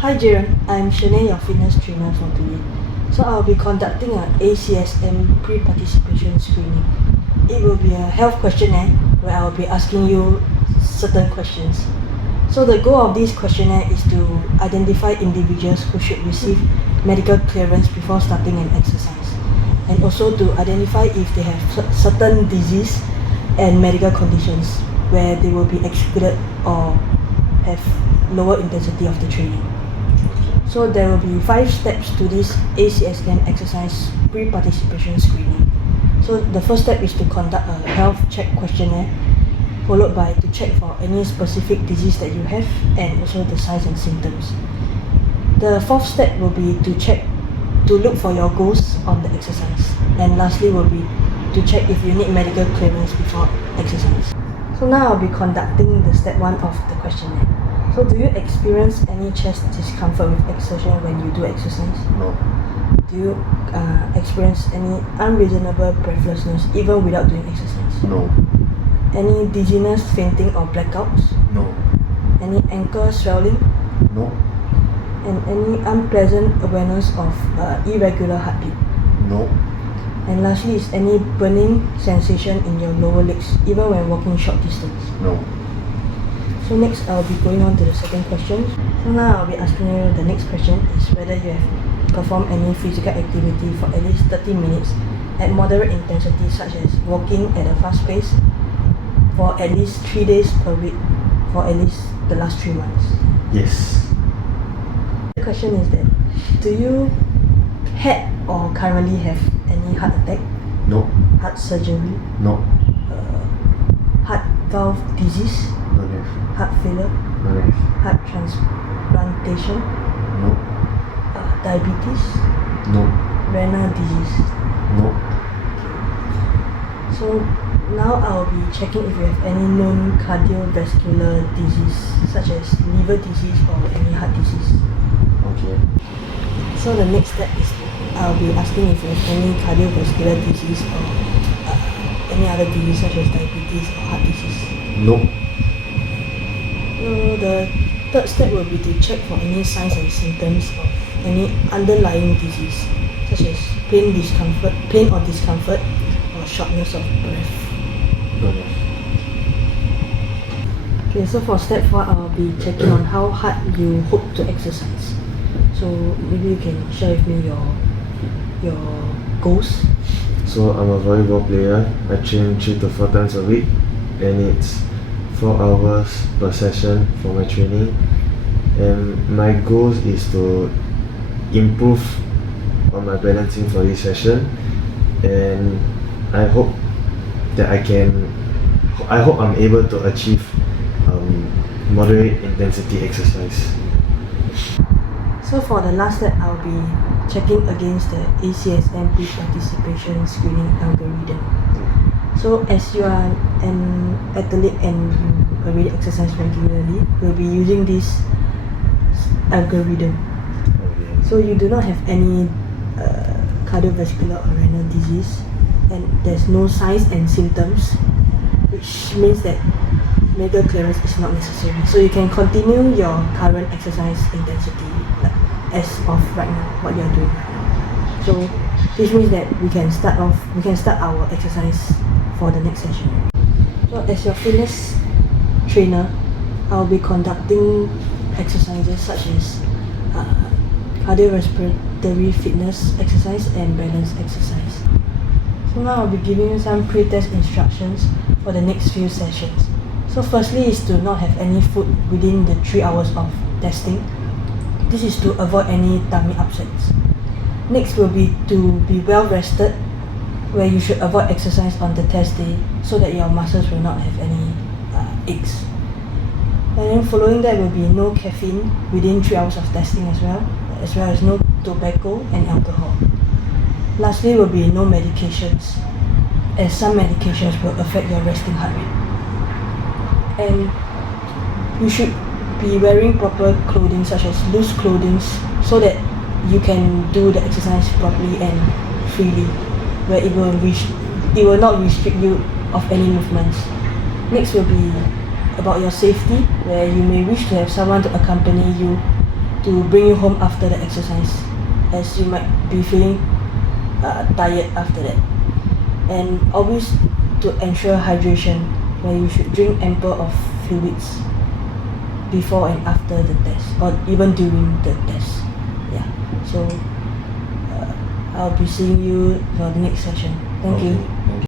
Hi Jiren, I'm Shanae, your fitness trainer for today. So I'll be conducting an ACSM pre-participation screening. It will be a health questionnaire where I'll be asking you certain questions. So the goal of this questionnaire is to identify individuals who should receive medical clearance before starting an exercise, and also to identify if they have certain disease and medical conditions where they will be excluded or have lower intensity of the training. So there will be 5 steps to this ACSM exercise pre-participation screening. So the first step is to conduct a health check questionnaire, followed by to check for any specific disease that you have and also the signs and symptoms. The 4th step will be to look for your goals on the exercise, and lastly will be to check if you need medical clearance before exercise. So now I'll be conducting the step 1 of the questionnaire. So do you experience any chest discomfort with exertion when you do exercise? No. Do you experience any unreasonable breathlessness even without doing exercise? No. Any dizziness, fainting or blackouts? No. Any ankle swelling? No. And any unpleasant awareness of irregular heartbeat? No. And lastly is any burning sensation in your lower legs even when walking short distance? No. So next I'll be going on to the second question. So now I'll be asking you the next question is whether you have performed any physical activity for at least 30 minutes at moderate intensity, such as walking at a fast pace for at least 3 days per week for at least the last 3 months. Yes. The question is that, do you had or currently have any heart attack, No. heart surgery, No. heart valve disease, Don't have. heart failure, Don't have. heart transplantation, No. diabetes, No. renal disease? No. So now I'll be checking if you have any known cardiovascular disease, such as liver disease or any heart disease. Okay. So the next step is I'll be asking if you have any cardiovascular disease or any other disease such as diabetes or heart disease. No. No, the third step will be to check for any signs and symptoms of any underlying disease, such as pain or discomfort, or shortness of breath. Don't have. Okay, so for step 4, I'll be checking on how hard you hope to exercise. So maybe you can share with me your goals. So I'm a volleyball player. I train 3 to 4 times a week, and it's 4 hours per session for my training. And my goals is to improve on my balancing for this session, and I hope I'm able to achieve moderate intensity exercise. So for the last step, I'll be checking against the ACSM pre-participation screening algorithm. So as you are an athlete and you already exercise regularly, we'll be using this algorithm. Okay. So you do not have any cardiovascular or renal disease, and there's no signs and symptoms, which means that medical clearance is not necessary. So you can continue your current exercise intensity as of right now, what you are doing right now. So this means that we can start our exercise for the next session. So as your fitness trainer, I'll be conducting exercises such as cardiorespiratory fitness exercise and balance exercise. So now I'll be giving you some pre-test instructions for the next few sessions. So firstly is to not have any food within the 3 hours of testing. This is to avoid any tummy upsets. Next will be to be well rested, where you should avoid exercise on the test day so that your muscles will not have any aches. And then following that will be no caffeine within 3 hours of testing as well as no tobacco and alcohol. Lastly will be no medications, as some medications will affect your resting heart rate. And you should be wearing proper clothing, such as loose clothing, so that you can do the exercise properly and freely, where it will not restrict you of any movements. Next will be about your safety, where you may wish to have someone to accompany you to bring you home after the exercise, as you might be feeling tired after that. And always to ensure hydration, where you should drink ample of fluids before and after the test, or even during the test. Yeah. So I'll be seeing you for the next session. Thank you.